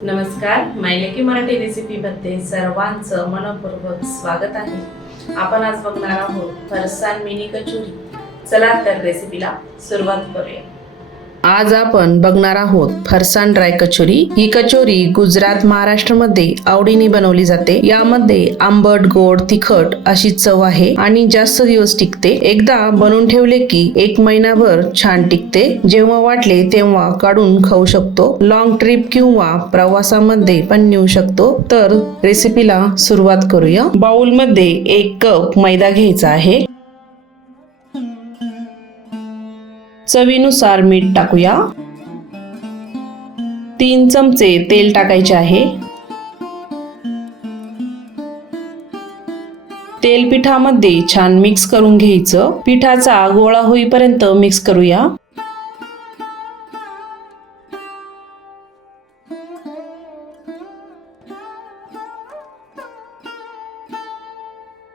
नमस्कार, मायलेकी मराठी रेसिपीमध्ये सर्वांचं मनपूर्वक स्वागत आहे. आपण आज बघणार आहोत फरसाण मिनी कचोरी. चला तर रेसिपीला सुरुवात करूया. आज आपण बघणार आहोत फरसाण ड्राय कचोरी. ही कचोरी गुजरात, महाराष्ट्रामध्ये आवडीने बनवली जाते. यामध्ये आंबट, गोड, तिखट अशी चव आहे आणि जास्त दिवस टिकते. एकदा बनवून ठेवले की 1 महिनाभर छान टिकते. जेव्हा वाटले तेव्हा काढून खाऊ शकतो. लॉंग ट्रिप किंवा प्रवासामध्ये पण नेऊ शकतो. तर रेसिपीला सुरुवात करूया. बाउल मध्ये 1 कप मैदा घ्यायचा आहे. चवीनुसार मीठ टाकूया. 3 चमचे तेल टाकायचे आहे. तेल पिठामध्ये छान मिक्स करून घ्यायचं. पिठाचा गोळा होईपर्यंत मिक्स करूया.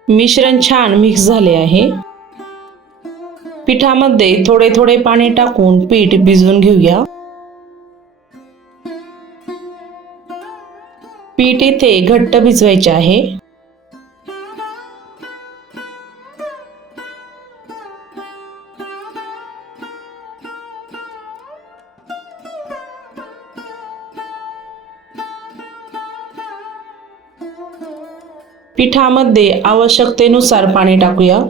मिश्रण छान मिक्स झाले आहे. पिठामध्ये थोडे थोडे पाणी टाकून पीठ भिजवून घेऊया. पीठ इथे घट्ट भिजवायचे आहे. पिठामध्ये आवश्यकतेनुसार पाणी टाकूया.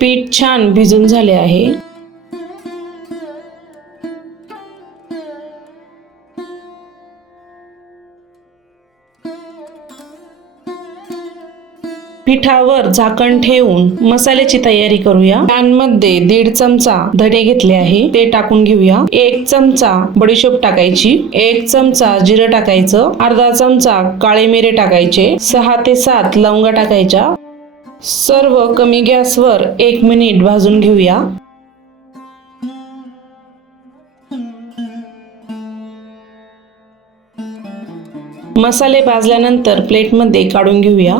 पीठ छान भिजून झाले आहे. पिठावर झाकण ठेवून मसाल्याची तयारी करूया. पॅन मध्ये 1.5 चमचा धणे घेतले आहे, ते टाकून घेऊया. 1 चमचा बडीशोप टाकायची. 1 चमचा जिरं टाकायचं. अर्धा चमचा काळे मिरे टाकायचे. 6 ते 7 लवंगा टाकायच्या. सर्व कमी गॅसवर 1 मिनिट भाजून घेऊया. मसाले भाजल्यानंतर प्लेटमध्ये काढून घेऊया.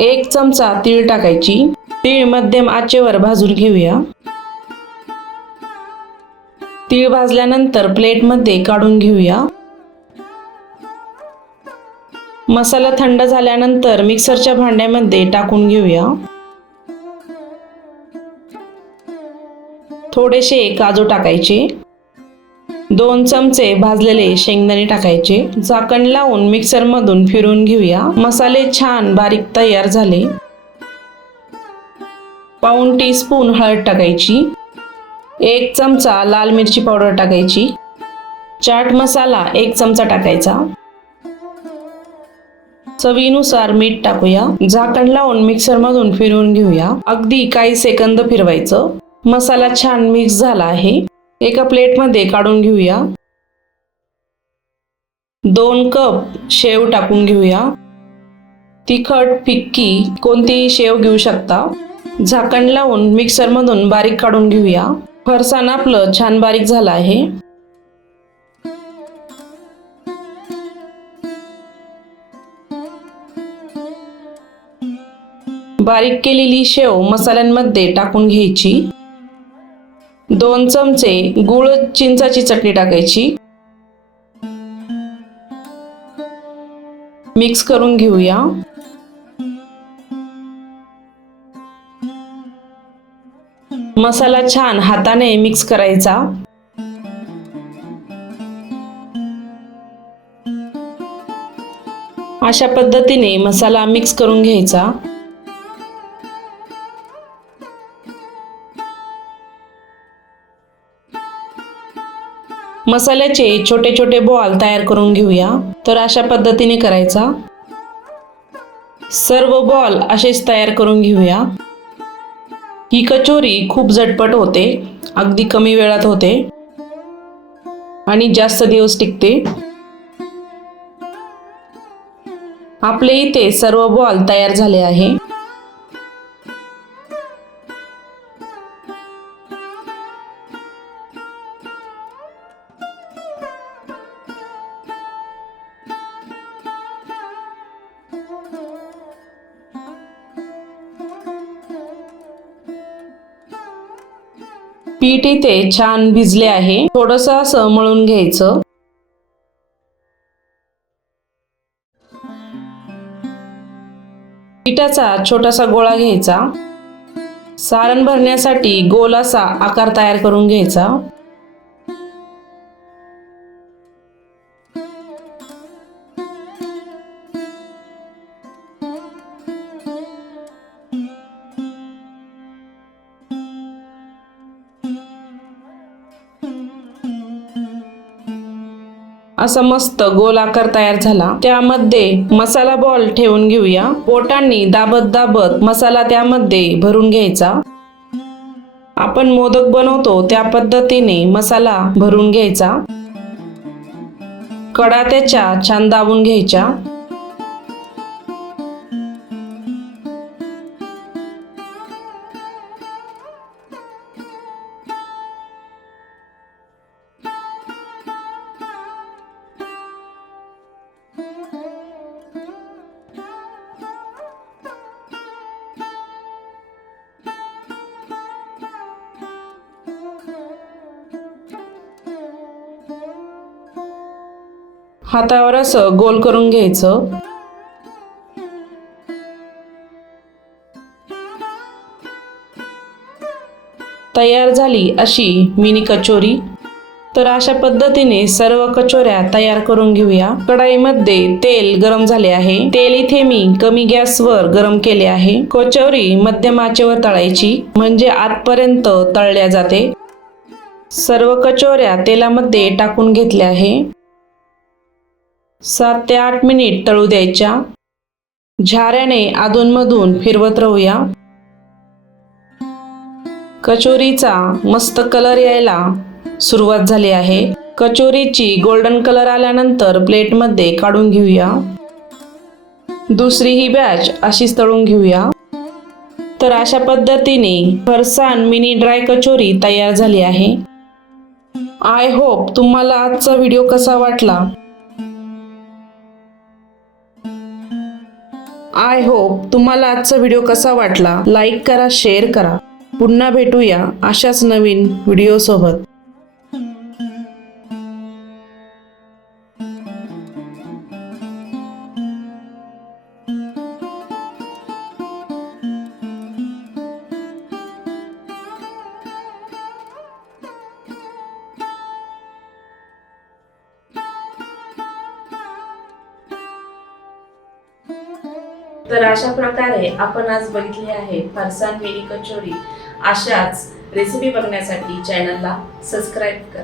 एक चमचा तीळ टाकायची. तीळ मध्यम आचेवर भाजून घेऊया. तीळ भाजल्यानंतर प्लेटमध्ये काढून घेऊया. मसाला थंड झाल्यानंतर मिक्सरच्या भांड्यामध्ये टाकून घेऊया. थोडेसे काजू टाकायचे. 2 चमचे भाजलेले शेंगदाणे टाकायचे. झाकण लावून मिक्सर मधून फिरवून घेऊया. मसाले छान बारीक तयार झाले. पाऊण टीस्पून हळद टाकायची. 1 चमचा लाल मिरची पावडर टाकायची. चाट मसाला 1 चमचा टाकायचा. चवीनुसार मीठ टाकूया. झाकण लावून मिक्सर मधून फिरवून घेऊया. अगदी काही सेकंद फिरवायचं. मसाला छान मिक्स झाला आहे. एका प्लेट मध्ये काढून घेऊया. 2 कप शेव टाकून घेऊया. तिखट, फिक्की कोणतीही शेव घेऊ शकता. झाकण लावून मिक्सर मधून बारीक काढून घेऊया. फरसाण आपलं छान बारीक झालं आहे. बारीक केलेली शेव मसाल्यांमध्ये टाकून घ्यायची. 2 चमचे गुळ चिंचाची चटणी टाकायची. मिक्स करून घेऊया. मसाला छान हाताने मिक्स करायचा. अशा पद्धतीने मसाला मिक्स करून घ्यायचा. मसाल्याचे छोटे छोटे बॉल तयार करून घेऊया. तर अशा पद्धतीने करायचा. सर्व बॉल असेच तयार करून घेऊया. ही कचोरी खूप झटपट होते, अगदी कमी वेळात होते आणि जास्त दिवस टिकते. आपले इथे सर्व बॉल तयार झाले आहे. पीठ इथे छान भिजले आहे. थोडंसं असं मळून घ्यायचं. पिठाचा छोटासा गोळा घ्यायचा. सारण भरण्यासाठी गोल असा आकार तयार करून घ्यायचा. असा मस्त गोल आकार तयार झाला. त्यामध्ये मसाला बॉल ठेवून घेऊया. बोटांनी दाबत दाबत मसाला त्यामध्ये भरून घ्यायचा. आपण मोदक बनवतो त्या पद्धतीने मसाला भरून घ्यायचा. कडा त्याच्या छान दाबून घ्यायच्या. हातावर असं गोल करून घ्यायचं. तयार झाली अशी मिनी कचोरी. तर अशा पद्धतीने सर्व कचोऱ्या तयार करून घेऊया. कढाईमध्ये तेल गरम झाले आहे. तेल इथे मी कमी गॅसवर गरम केले आहे. कचोरी मध्यम आचेवर तळायची, म्हणजे आतपर्यंत तळल्या जाते. सर्व कचोऱ्या तेलामध्ये टाकून घेतल्या आहे. 7 ते 8 मिनिट तळू द्यायच्या. झाऱ्याने अधूनमधून फिरवत राहूया. कचोरीचा मस्त कलर यायला सुरुवात झाली आहे. कचोरीची गोल्डन कलर आल्यानंतर प्लेटमध्ये काढून घेऊया. दुसरी ही बॅच अशीच तळून घेऊया. तर अशा पद्धतीने फरसाण मिनी ड्राय कचोरी तयार झाली आहे. आय होप तुम्हाला आजचा व्हिडिओ कसा वाटला. लाईक करा, शेअर करा. पुन्हा भेटूया अशाच नवीन व्हिडिओ सोबत. तर अशा प्रकारे आपण आज बघितली आहे फरसाण मिनी कचोरी. अशाच रेसिपी बघण्यासाठी चॅनलला सबस्क्राईब करा.